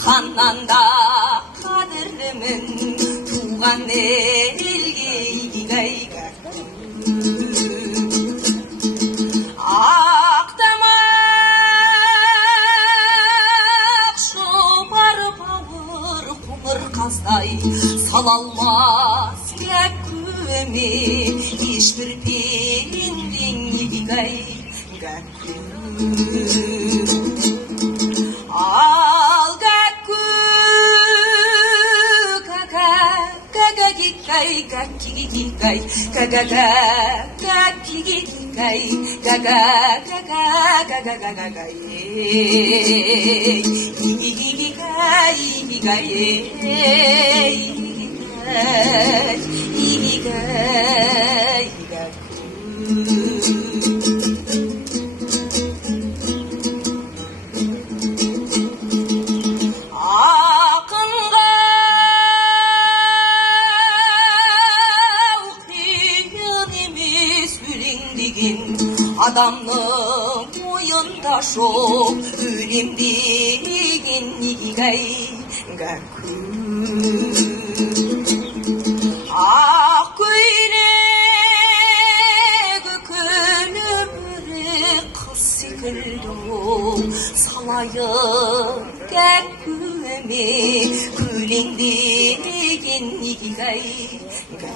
Ханнан да қадірлімін туған елге игайға ақтамақ шопар бауыр қоңыр қаздай сала алмас көме ешбір пендең игайға адамның ойында жоқ өлем деген игайға ақ көйлегі күлімірек қыз секілді салайын көме көлеңдеген игайға